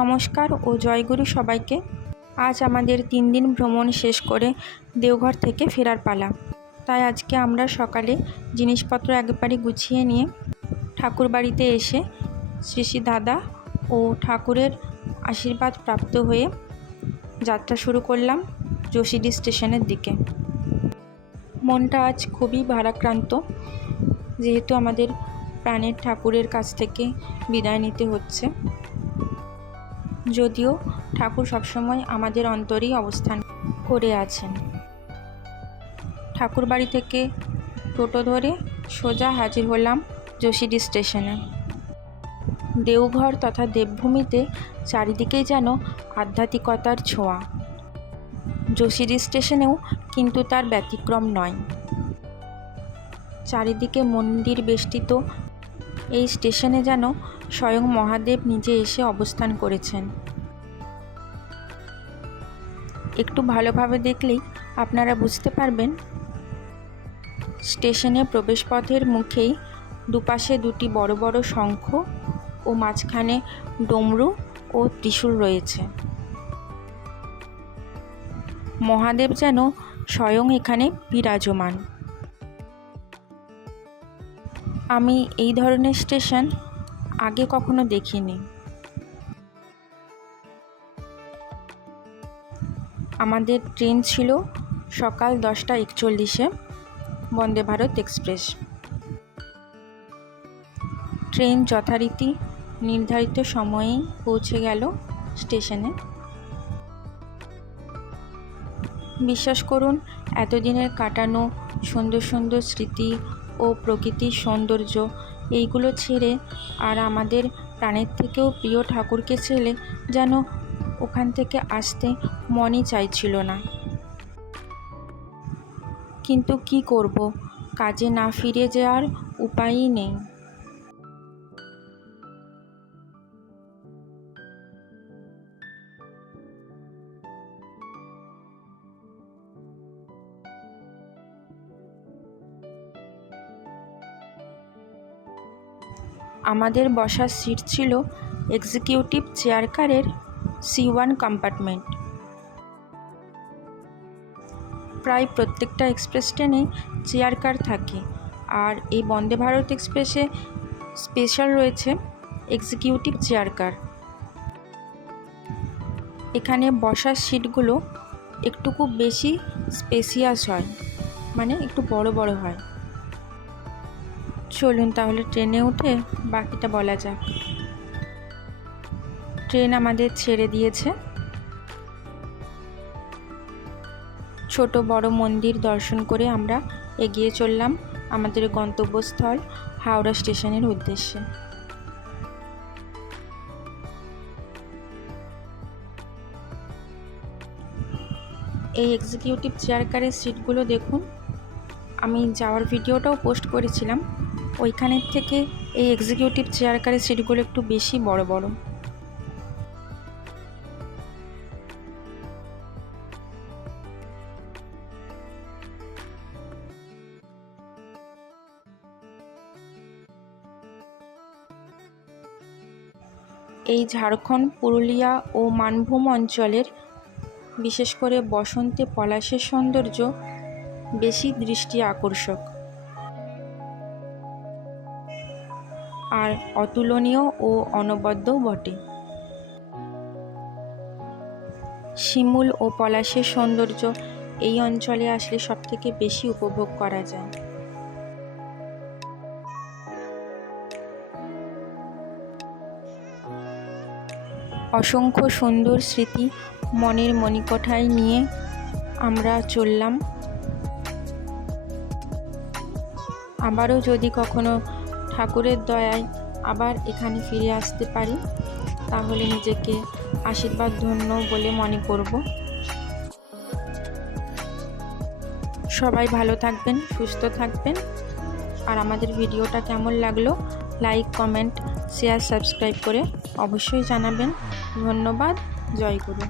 নমস্কার ও জয়গুরু সবাইকে। আজ আমাদের 3 দিন ভ্রমণ শেষ করে দেওঘর থেকে ফেরার পালা। তাই আজকে আমরা সকালে জিনিসপত্র একবারে গুছিয়ে নিয়ে ঠাকুর বাড়িতে এসে শ্রী শ্রী দাদা ও ঠাকুরের আশীর্বাদ প্রাপ্ত হয়ে যাত্রা শুরু করলাম যশিডি স্টেশনের দিকে। মনটা আজ খুবই ভারাক্রান্ত, যেহেতু আমাদের প্রাণের ঠাকুরের কাছ থেকে বিদায় নিতে হচ্ছে। যদিও ঠাকুর সবসময় আমাদের অন্তরেই অবস্থান করে আছেন। ঠাকুর বাড়ি থেকে টোটো ধরে সোজা হাজির হলাম যশিডি স্টেশনে। দেওঘর তথা দেবভূমিতে চারিদিকেই যেন আধ্যাত্মিকতার ছোঁয়া। যশিডি স্টেশনেও কিন্তু তার ব্যতিক্রম নয়। চারিদিকে মন্দির বেষ্টিত এই স্টেশনে যেন স্বয়ং মহাদেব নিজে এসে অবস্থান করেছেন। একটু ভালোভাবে দেখলেই আপনারা বুঝতে পারবেন, স্টেশনে প্রবেশপথের মুখেই দুপাশে দুটি বড় বড় শঙ্খ ও মাঝখানে ডমরু ও ত্রিশূল রয়েছে। মহাদেব যেন স্বয়ং এখানে বিরাজমান। আমি এই ধরনের স্টেশন আগে কখনো দেখিনি। আমাদের ট্রেন ছিল সকাল 10:41 বন্দে ভারত এক্সপ্রেস। ট্রেন যথারীতি নির্ধারিত সময়েই পৌঁছে গেল স্টেশনে। বিশ্বাস করুন, এতদিনের কাটানো সুন্দর সুন্দর স্মৃতি ও প্রকৃতির সৌন্দর্য এইগুলো ছেড়ে আর আমাদের প্রাণের থেকেও প্রিয় ঠাকুরকে ছেড়ে যেন ওখান থেকে আসতে মনই চাইছিল না। কিন্তু কি করব, কাজে না ফিরে যাওয়ার উপায়ই নেই। আমাদের বসার সিট ছিল এক্সিকিউটিভ চেয়ার কারের C1 কম্পার্টমেন্ট। প্রায় প্রত্যেকটা এক্সপ্রেস ট্রেনে চেয়ার কার থাকে, আর এই বন্দে ভারত এক্সপ্রেসে স্পেশাল রয়েছে এক্সিকিউটিভ চেয়ার কার। এখানে বসার সিটগুলো একটুকু বেশি স্পেসিয়াস হয়, মানে একটু বড় বড় হয়। চলুন তাহলে ট্রেনে উঠে বাকিটা বলা যাক। ট্রেন আমাদের ছেড়ে দিয়েছে। ছোট বড় মন্দির দর্শন করে আমরা এগিয়ে চললাম আমাদের গন্তব্যস্থল হাওড়া স্টেশনের উদ্দেশ্যে। এই এক্সিকিউটিভ চেয়ার কারের সিটগুলো দেখুন, আমি যাওয়ার ভিডিওটাও পোস্ট করেছিলাম। ওইখানের থেকে এই এক্সিকিউটিভ চেয়ার কারের সিটগুলো একটু বেশি বড় বড়। এই ঝাড়খণ্ড, পুরুলিয়া ও মানভূম অঞ্চলের বিশেষ করে বসন্তে পলাশের সৌন্দর্য বেশি দৃষ্টি আকর্ষক আর অতুলনীয় ও অনবদ্যও বটে। শিমুল ও পলাশের সৌন্দর্য এই অঞ্চলে আসলে সবথেকে বেশি উপভোগ করা যায়। অসংখ্য সুন্দর স্মৃতি মনের মণিকোঠায় নিয়ে আমরা চললাম। আবারও যদি কখনো ঠাকুরের দয়ায় আবার এখানে ফিরে আসতে পারি, তাহলে নিজেকে আশীর্বাদ ধন্য বলে মনে করব। সবাই ভালো থাকবেন, সুস্থ থাকবেন। আর আমাদের ভিডিওটা কেমন লাগলো লাইক, কমেন্ট, শেয়ার, সাবস্ক্রাইব করে অবশ্যই জানাবেন। ধন্যবাদ। জয় গুরু।